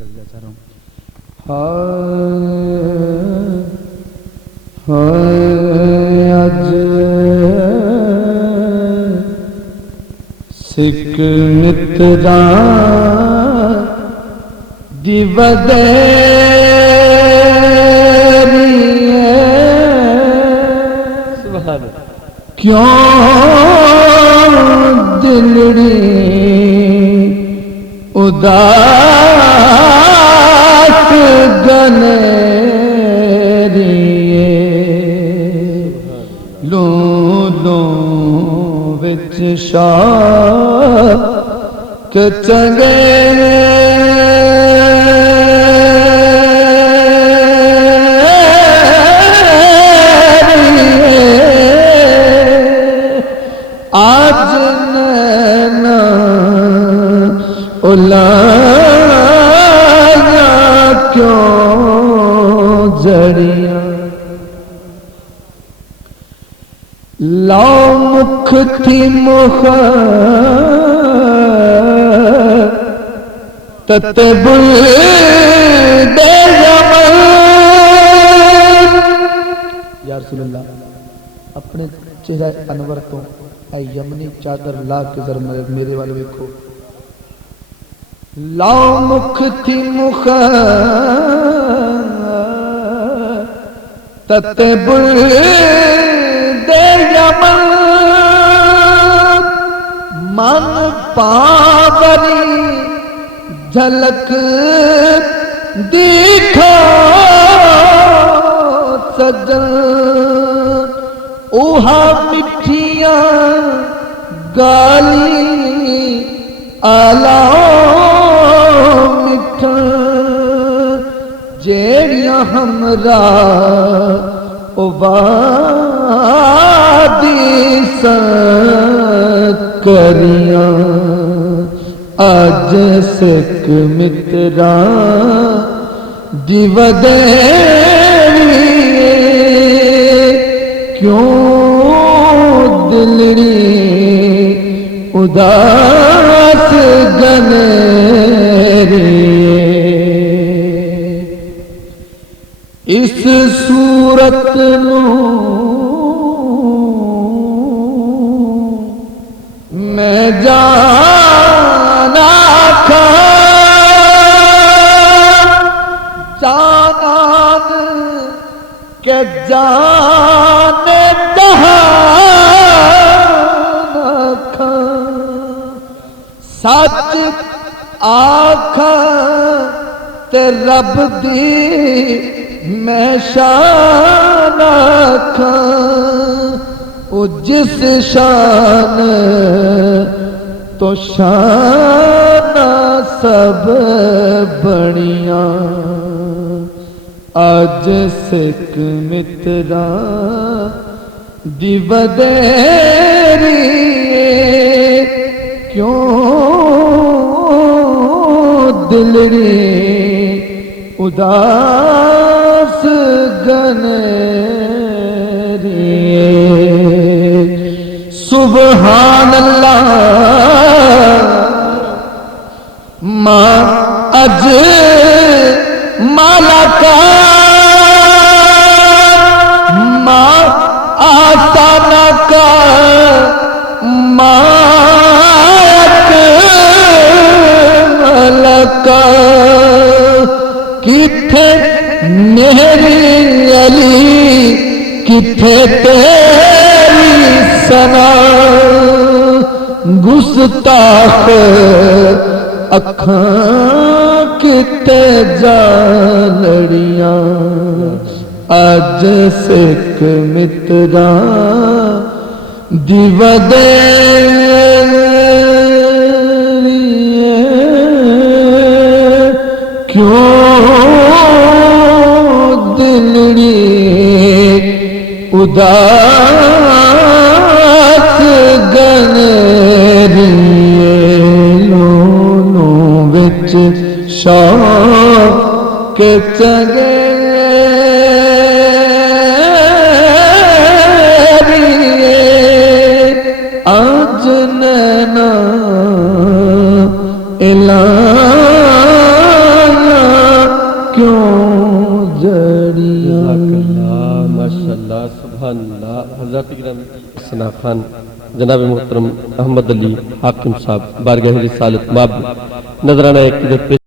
अज सिख मित्रा दी वदेरी क्यों दिलड़ी उदास गनेरिए लू लू विच शाक चंगे आज नैना उलाया क्यों जड़िया लाओ मुख थी मुख तते बुल दे जमल या रसूल अल्लाह अपने चेहरा अनवर तो यमनी चादर ला के जर मेरे वाले देखो लाओ मुख थी मुख तते बुल दे यमन मन पावरी झलक दिखो सजन ओहा मिठिया गाली आलाओ मिठा जेड़िया हमरा वादी करिया अज सिख मित्रा दी वदेरी क्यों दिलड़ी उदास गनेरी इस सूरत नू मैं जाना खा जानन के जाने दहाना सच आखा ते रब दी मैं शान आखा ओ जिस शान तो शान सब बनिया अज सिख मित्रा दी वदेरी क्यों दिलड़ी उदास गनेरी सुबहान अल्लाह मां अज माला का मां आसाना का मायक मलका किथे मेरी अली किथे तेरी सना गुस्ताख अखां किते जानड़ियां अज सिख मित्रा दी वदेरी क्यों दिलड़ी उदास गनेरी लोनो विच शौक चंगे आज नैना इलाया करनिया। माशाल्लाह सुभानअल्लाह। हज़रत सना खान जनाब मोहतरम अहमद अली हाकिम साहब बारगाह रिसालत माब नजराना एक